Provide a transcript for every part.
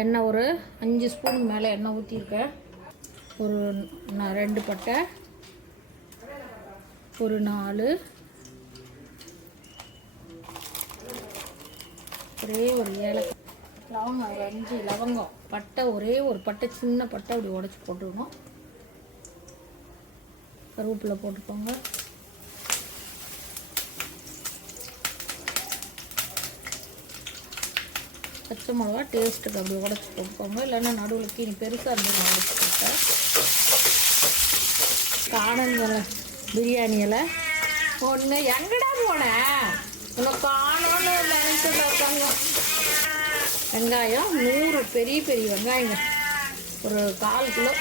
எண்ணெய் ஒரு அஞ்சு ஸ்பூன் மேலே எண்ணெய் ஊற்றிருக்கேன் ஒரு நான் ரெண்டு பட்டை ஒரு நாலு ஒரே ஒரு ஏலக்காய். லவங்கம் ஒரு அஞ்சு லவங்கம். பட்டை ஒரே ஒரு பட்டை சின்ன பட்டை அப்படி உடச்சி போட்டுக்கணும். கருவேப்பிலை போட்டுக்கோங்க. பச்சை மிளகா டேஸ்ட்டுக்கு அப்படி உடச்சி போட்டுக்கோங்க. இல்லைன்னா நடுவில் கீழே பெருசாக இருந்து நான் உடச்சி போட்டேன் காணங்களை பிரியாணி இலை. ஒன்று எங்கடா போனேன் உனக்கு காணோன்னு நினச்சிட்டு இருக்காங்க வெங்காயம் நூறு பெரிய பெரிய வெங்காயங்க. ஒரு கால் கிலோ.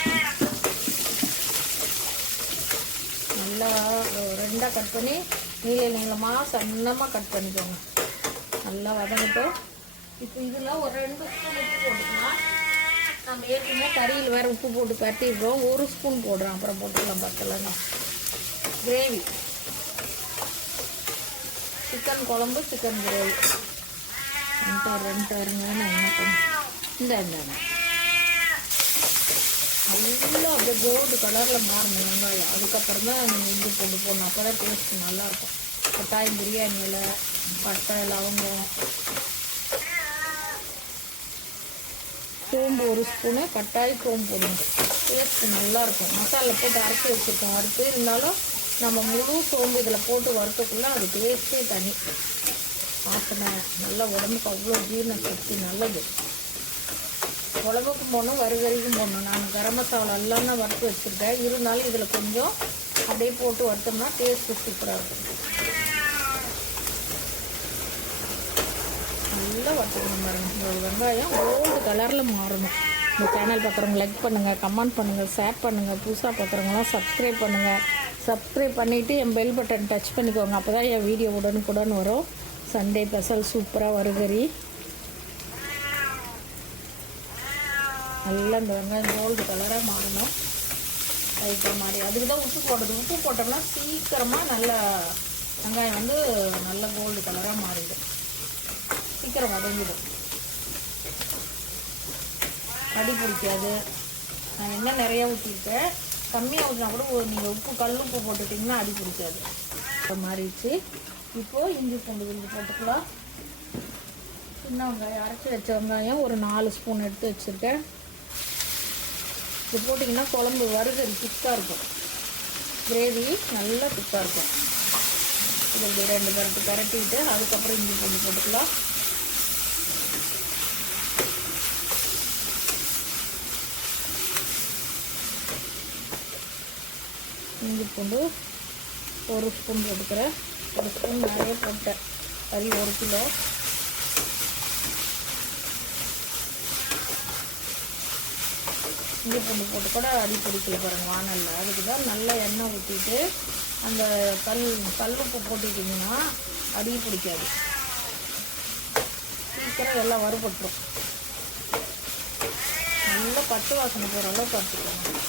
நல்லா ரெண்டாக கட் பண்ணி நீள நீளமாக சன்னமாக கட் பண்ணிக்கோங்க. நல்லா வதங்கிட்டு இப்போ இதில் ஒரு ரெண்டு ஸ்பூன் உப்பு போட்டுக்கலாம். நம்ம ஏற்கனவே கறியில் வேறு உப்பு போட்டு கட்டிடுறோம் ஒரு ஸ்பூன் போடுறோம் அப்புறம் போட்டுக்கலாம் பத்தலைங்க கிரேவி. சிக்கன் குழம்பு சிக்கன் கிரேவி. ரெண்டு ரெண்டு என்ன இந்த இந்த நல்லா அப்படியே கோல்டு கலரில் மாறணும் வெங்காயம். அதுக்கப்புறம் தான் நீங்கள் இஞ்சி பூண்டு போடணும். அப்போ தான் டேஸ்ட் நல்லாயிருக்கும் கட்டாயம் பிரியாணி இலை பட்டை லவங்கம். சோம்பு ஒரு ஸ்பூனு கட்டாயி சோம்பு போடணும் டேஸ்ட் நல்லாயிருக்கும் மசாலா போட்டு அரைச்சி வச்சுருக்கோம். அறுத்து இருந்தாலும் நம்ம முழு சோம்பு இதில் போட்டு வறுத்தக்குள்ளே அது டேஸ்ட்டே தனி. வாசனை நல்லா உடம்புக்கு அவ்வளோ ஜீரண சக்தி நல்லது. குழம்புக்கும் போடணும் வறுகறிக்கும் போடணும் நான் கரம் மசாலா எல்லாம் தான் வறுத்து வச்சுருக்கேன். இருந்தாலும் இதில் கொஞ்சம் அப்படியே போட்டு வறுத்தோம்னா டேஸ்ட்டு சூப்பராக இருக்கும். நல்லா வறுத்துக்கணும் பாருங்கள் வெங்காயம் கோல்டு கலரில் மாறணும். இந்த சேனல் பார்க்குறவங்க லைக் பண்ணுங்கள் கமெண்ட் பண்ணுங்கள் ஷேர் பண்ணுங்கள் புதுசாக பார்க்குறவங்களாம் சப்ஸ்கிரைப் பண்ணுங்கள் சப்ஸ்கிரைப் பண்ணிவிட்டு என் பெல் பட்டன் டச் பண்ணிக்கோங்க. அப்போ தான் என் வீடியோ உடனுக்குடன் வரும். சண்டே ஸ்பெஷல் சூப்பராக வருகறி நல்லா இந்த வெங்காயம் கோல்டு கலராக மாறணும். அதுக்கு மாறி. அதுக்கு தான் உப்பு போடுறது. உப்பு போட்டோம்னா சீக்கிரமாக நல்லா வெங்காயம் வந்து நல்ல கோல்டு கலராக மாறிடும். சீக்கிரம் உடஞ்சிடும் அடி பிடிக்காது. நான் என்ன நிறையா ஊற்றிருக்கேன் கம்மியாக ஊற்றினா கூட நீங்கள் உப்பு கல் உப்பு போட்டுட்டிங்கன்னா அடி பிடிக்காது. இப்போ மாறிடுச்சு. இப்போது இஞ்சி பூண்டு விழுந்து போட்டுக்கலாம். சின்ன வெங்காயம் அரைச்சி வச்ச வெங்காயம் ஒரு நாலு ஸ்பூன் எடுத்து வச்சுருக்கேன். இது போட்டிங்கன்னா குழம்பு வறுகறி திக்காக இருக்கும். கிரேவி நல்லா திக்காக இருக்கும். இது ரெண்டு பரட்டு கரட்டிட்டு அதுக்கப்புறம் இஞ்சி பூண்டு போட்டுக்கலாம். இஞ்சி பூண்டு ஒரு ஸ்பூன் போட்டுக்கிறேன் ஒரு ஸ்பூன் நிறைய போட்டேன். கறி ஒரு கிலோ. இஞ்சி பூண்டு போட்டு கூட அடி பிடிக்கல பாருங்கள் வானலில். அதுக்கு தான் நல்லா எண்ணெய் ஊற்றிட்டு அந்த கல் கல்லுப்பு போட்டுட்டிங்கன்னா அடி பிடிக்காது. சீக்கிரம் எல்லாம் வறுபட்டுரும். நல்லா பட்டு வாசனை போகிற அளவுக்கு வறுத்துக்கணும்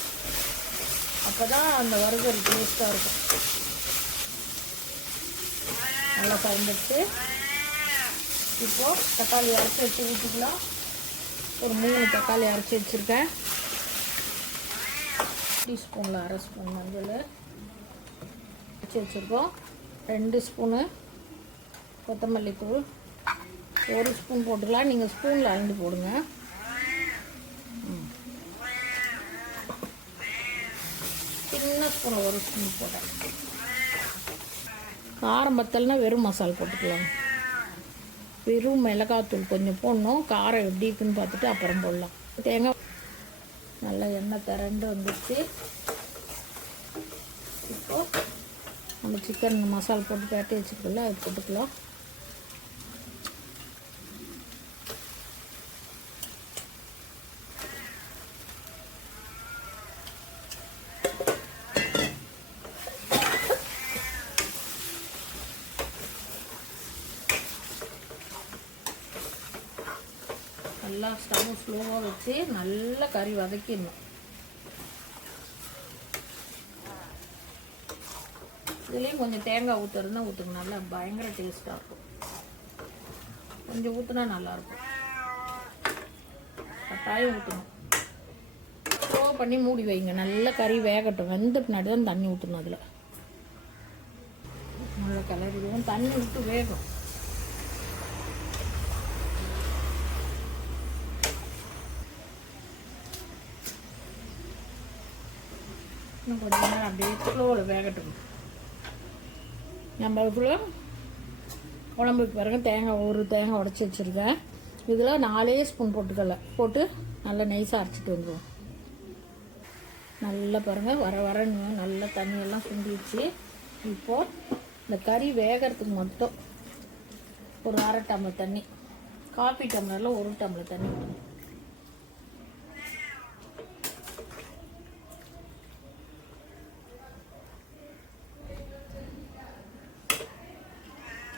அப்போ தான் அந்த வறுகறி டேஸ்ட்டாக இருக்கும். நல்லா பயன்படுத்து இப்போது தக்காளி அரைச்சி வச்சு ஊற்றிக்கலாம் ஒரு மூணு தக்காளி அரைச்சி வச்சுருக்கேன். டீஸ்பூனில் அரை ஸ்பூன் மஞ்சள் அரைச்சி வச்சுருக்கோம். ரெண்டு ஸ்பூனு கொத்தமல்லி தூள். ஒரு ஸ்பூன் போட்டுக்கலாம். நீங்கள் ஸ்பூனில் அளந்து போடுங்க. சின்ன ஒரு ஸ்பூன் போட்டேன். காரம் பத்தல்னா வெறும் மசால் போட்டுக்கலாம். வெறும் மிளகாத்தூள் கொஞ்சம் போடணும். காரம் எப்படி இருக்குன்னு பார்த்துட்டு அப்புறம் போடலாம். தேங்காய் நல்லா எண்ணெய் திரண்டு வந்துச்சு இப்போ நம்ம சிக்கன் மசாலா போட்டு பேட்டி வச்சுக்கல அது போட்டுக்கலாம். நல்லா ஸ்டவ் ஸ்லோவாக வச்சு நல்லா கறி வதக்கிடணும். இதுலேயும் கொஞ்சம் தேங்காய் ஊற்றுறதுனா ஊற்றுங்க நல்லா பயங்கர டேஸ்ட்டாக இருக்கும். கொஞ்சம் ஊற்றுனா நல்லாயிருக்கும் கட்டாயம் ஊற்றணும் ஸ்லோ பண்ணி மூடி வைங்க. நல்லா கறி வேகட்டும். வெந்த பின்னாடி தான் தண்ணி ஊற்றணும் அதில். நல்லா கிளறிடுவோம் தண்ணி விட்டு வேகும் இன்னும் கொஞ்ச நேரம் அப்படியே ஃப்ளோவில் வேகட்டும். நம்ம இவ்வளோ உடம்புக்கு பிறகு தேங்காய் ஒரு தேங்காய் உடச்சி வச்சுருக்கேன். இதில் நாலே ஸ்பூன் போட்டுக்கல. போட்டு நல்லா நைஸாக அரைச்சிட்டு வந்துடுவோம் நல்லா பாருங்கள் வர வரன்னு நல்லா தண்ணியெல்லாம் சுண்டிடுச்சு இப்போது இந்த கறி வேகறதுக்கு மட்டும் ஒரு அரை டம்ளர் தண்ணி காஃபி டம்ளரில் ஒரு டம்ளர் தண்ணி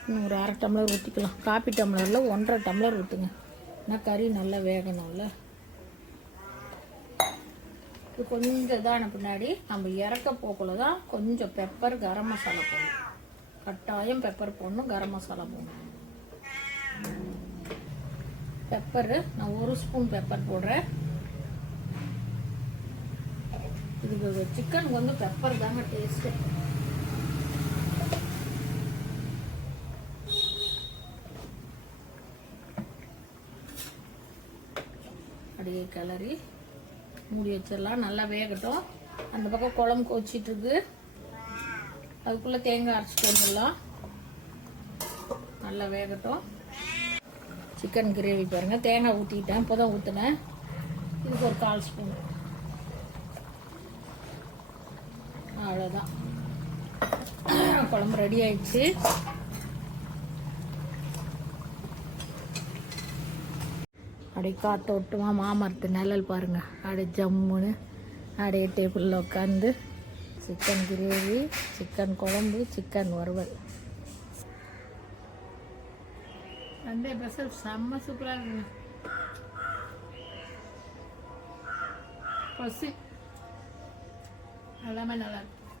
இன்னும் ஒரு அரை டம்ளர் ஊற்றிக்கலாம் காப்பி டம்ளரில் ஒன்றரை டம்ளர் ஊற்றுங்க ஏன்னா கறி நல்லா வேகணும்ல. இது கொஞ்சம் இதான பின்னாடி நம்ம இறக்க போக்குள்ள தான் கொஞ்சம் பெப்பர் கரம் மசாலா போடணும். கட்டாயம் பெப்பர் போடணும் கரம் மசாலா போடணும். பெப்பரு நான் ஒரு ஸ்பூன் பெப்பர் போடுறேன். இதுக்கு சிக்கனுக்கு வந்து பெப்பர் தாங்க டேஸ்ட்டு அப்படியே கிளறி மூடி வச்சிடலாம். நல்லா வேகட்டும். அந்த பக்கம் குழம்பு கொச்சிட்ருக்கு அதுக்குள்ளே தேங்காய் அரைச்சிட்டு வந்துடலாம். நல்லா வேகட்டும். சிக்கன் கிரேவி பாருங்கள் தேங்காய் ஊற்றிக்கிட்டேன் இப்போ தான் ஊற்றினேன் இதுக்கு ஒரு கால் ஸ்பூன். அவ்வளோதான் குழம்பு ரெடி ஆயிடுச்சு. அப்படியே காத்தோட்டமாக மாமரத்து நிழல் பாருங்க. அப்படியே ஜம்முன்னு. அப்படியே டேபிளில் உட்காந்து சிக்கன் கிரேவி சிக்கன் குழம்பு சிக்கன் வறுவல். சண்டே ஸ்பெஷல் செம்ம சூப்பராக இருக்குங்க. பசி. எல்லாமே நல்லா இருக்கு.